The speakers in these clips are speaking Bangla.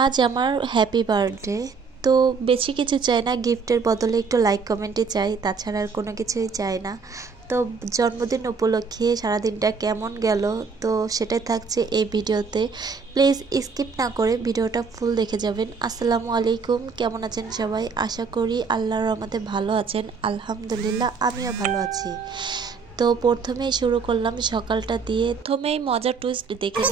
আজ আমার হ্যাপি বার্থডে। তো বেশি কিছু চাই না, গিফটের বদলে একটু লাইক কমেন্টই চাই, তাছাড়া আর কোনো কিছুই চাই না। তো জন্মদিন উপলক্ষে সারাদিনটা কেমন গেল তো সেটাই থাকছে এই ভিডিওতে। প্লিজ স্কিপ না করে ভিডিওটা ফুল দেখে যাবেন। আসসালামু আলাইকুম, কেমন আছেন সবাই? আশা করি আল্লাহর রহমতে ভালো আছেন। আলহামদুলিল্লাহ আমিও ভালো আছি। তো প্রথমেই শুরু করলাম সকালটা দিয়ে। প্রথমেই মজার টুইস্ট দেখে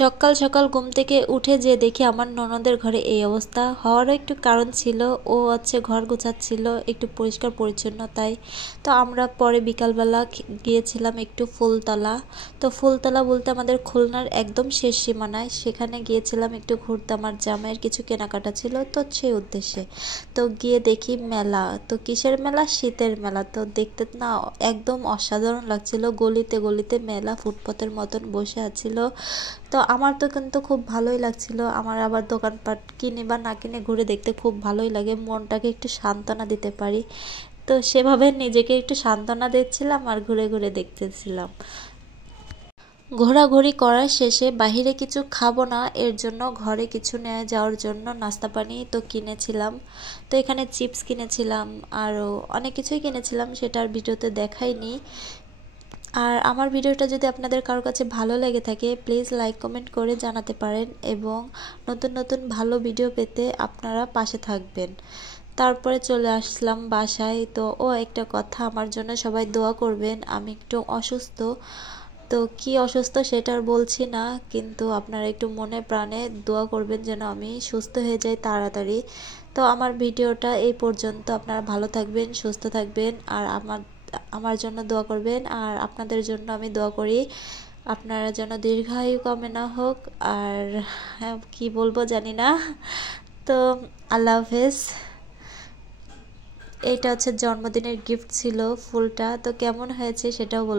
সকাল সকাল ঘুম থেকে উঠে যে দেখি আমার ননদের ঘরে এই অবস্থা। হওয়ারও একটু কারণ ছিল, ও হচ্ছে ঘর গোছাচ্ছিল একটু পরিষ্কার পরিচ্ছন্নতায়। তো আমরা পরে বিকালবেলা গিয়েছিলাম একটু ফুলতলা। তো ফুলতলা বলতে আমাদের খুলনার একদম শেষ সীমানায়, সেখানে গিয়েছিলাম একটু ঘুরতে, আমার জামাইয়ের কিছু কেনাকাটা ছিল তো সেই উদ্দেশ্যে। তো গিয়ে দেখি মেলা। তো কিসের মেলা? শীতের মেলা। তো দেখতে না একদম অসাধারণ লাগছিল, গলিতে গলিতে মেলা ফুটপাতের মতন বসে আছিল। তো আমার তো কিন্তু খুব ভালোই লাগছিল। আমার আবার দোকানপাট কিনে বা না কিনে ঘুরে দেখতে খুব ভালোই লাগে, মনটাকে একটু সান্ত্বনা দিতে পারি। তো সেভাবে নিজেকে একটু সান্ত্বনা দিচ্ছিলাম আর ঘুরে ঘুরে দেখতেছিলাম। ঘোরাঘুরি করার শেষে বাহিরে কিছু খাবো না, এর জন্য ঘরে কিছু নিয়ে যাওয়ার জন্য নাস্তা পানি তো কিনেছিলাম। তো এখানে চিপস কিনেছিলাম, আরও অনেক কিছুই কিনেছিলাম, সেটার ভিডিওতে দেখাইনি। আর আমার ভিডিওটা যদি আপনাদের কারোর কাছে ভালো লেগে থাকে প্লিজ লাইক কমেন্ট করে জানাতে পারেন, এবং নতুন নতুন ভালো ভিডিও পেতে আপনারা পাশে থাকবেন। তারপরে চলে আসলাম বাসায়। তো একটা কথা, আমার জন্য সবাই দোয়া করবেন। আমি একটু অসুস্থ, তো কি অসুস্থ সেটা আর বলছি না, কিন্তু আপনারা একটু মনে প্রাণে দোয়া করবেন যেন আমি সুস্থ হয়ে যাই তাড়াতাড়ি। তো আমার ভিডিওটা এই পর্যন্ত। আপনারা ভালো থাকবেন, সুস্থ থাকবেন, আর আমার জন্য দোয়া করবেন। আর আপনাদের জন্য আমি দোয়া করি আপনারা যেন দীর্ঘায়ু কামনা হোক। আর কি বলবো জানি না। তো আল্লাহ হাফেজ। এইটা হচ্ছে জন্মদিনের গিফট ছিল ফুলটা। তো কেমন হয়েছে সেটাও বলবো।